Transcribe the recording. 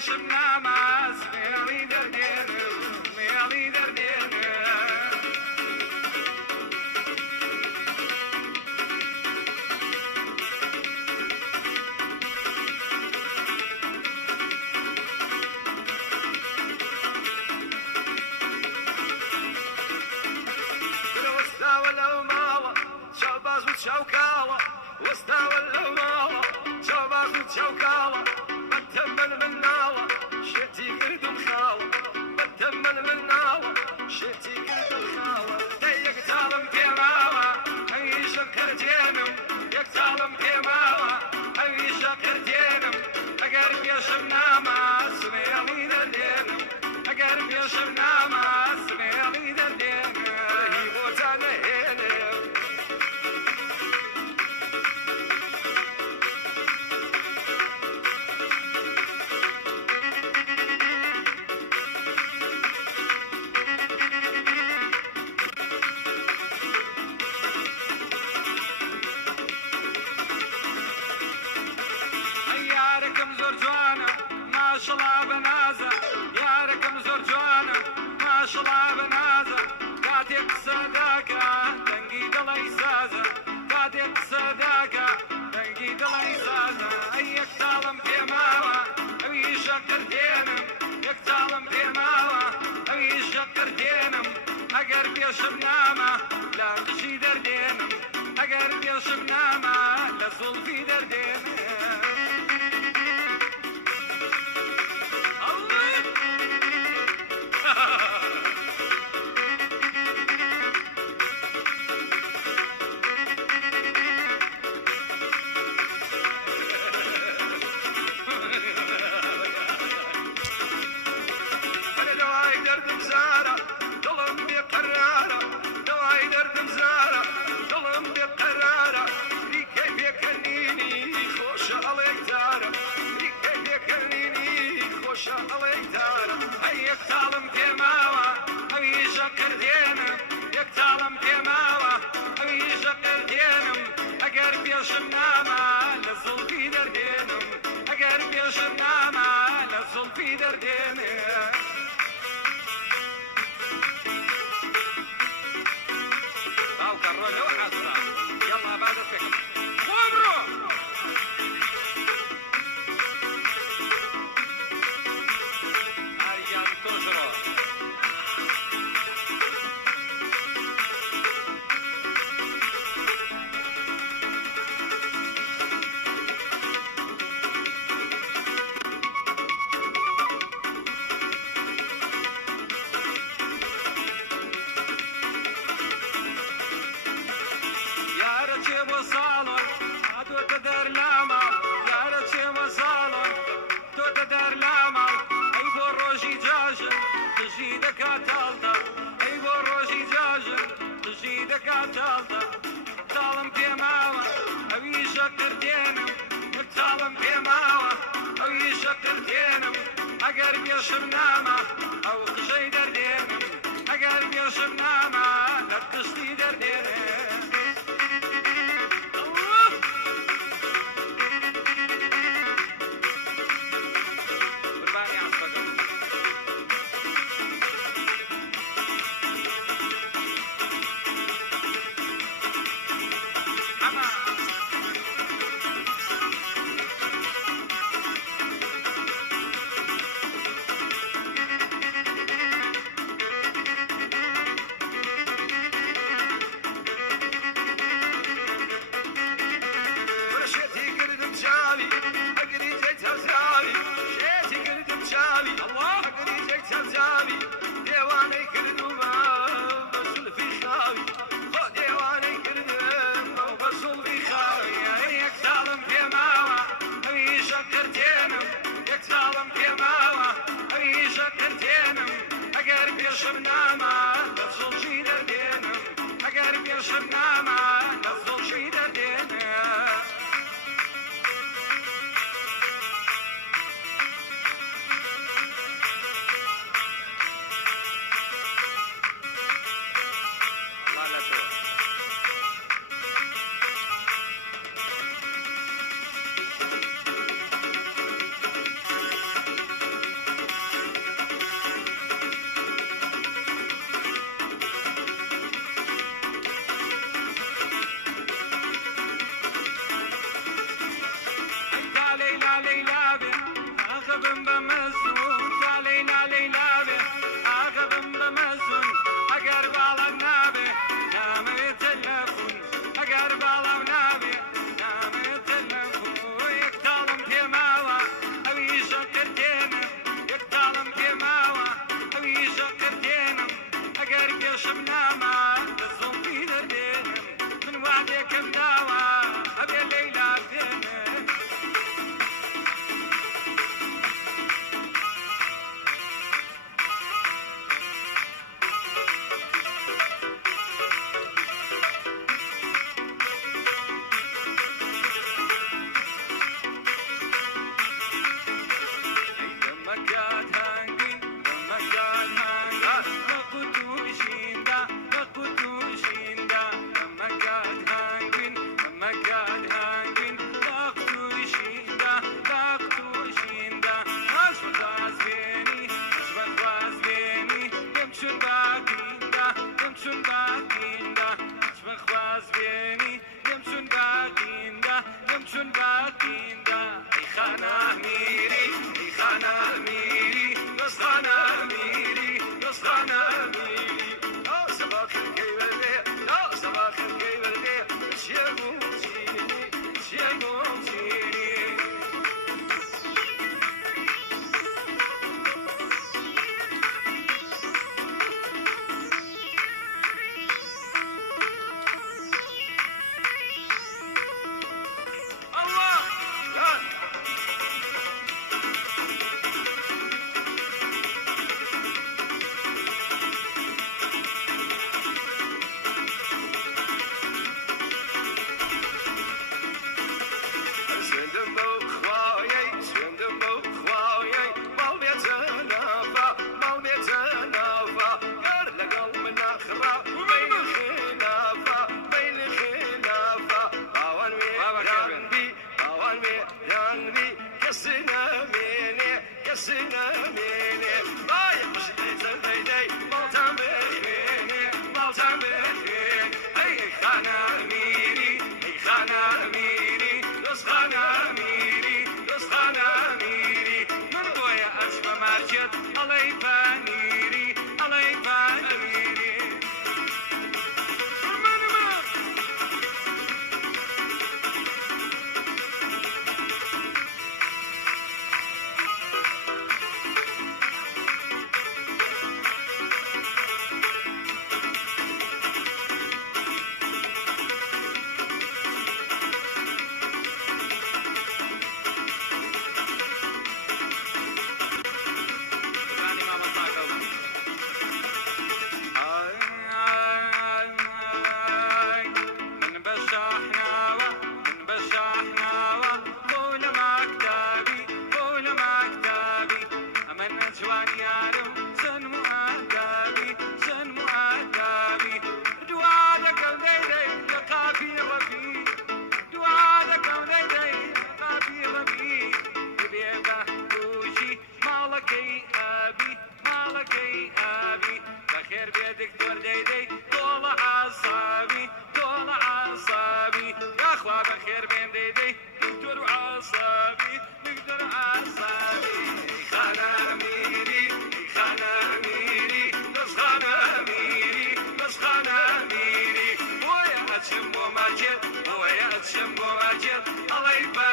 بيشمنا ماس ميالي دردين ميالي دردين شوكاوة واستوى اللوماوة شوباز وشوكاوة بتمن من ناوة شتي قرد مخاوة بتمن من ناوة شتي قرد مخاوة ديك تعلم كيماوة أي شكر جينم يك تعلم كيماوة أي شكر جينم أقرب يشمنا ما سميالي دردينم أقرب يشمنا ما سميالي دردينم هيبو تانهينم ما شاء الله بنازة يا رقم زرجانة ما شاء الله بنازة قاتك صداقة تنقيد الإيسازة قاتك صداقة تنقيد الإيسازة أيك تعلم في ماوة أبي شكر دينم يك تعلم في ماوة أبي شكر دينم أقرب يشمنامة لا تشي دردينم أقرب يشمنامة لا صلفي دردينم في درديني او كرروا حاضرة يلا بعد الفكرة وامرو ايام تجرى تجيدك عتالتا اي بروجي جاجن تجيدك عتالتا تعلم في ماوة او يشكر دينم تعلم في ماوة او يشكر دينم اقرب يشمنامة او خشي دردينم اقرب يشمنامة لا تشتي دردينم عقبم بمزون لالي لالي لابي عقبم بمزون أقرب على النبي نام التلفون أقرب على النبي نام التلفون يكتلم في ماوى أبي شكر دينه يكتلم في ماوى أبي شكر دينه أقرب يشمنا ما تزوم في دردينه من وعدك مداوى أبي الليلة دينه شمبو ماجد الله يبارك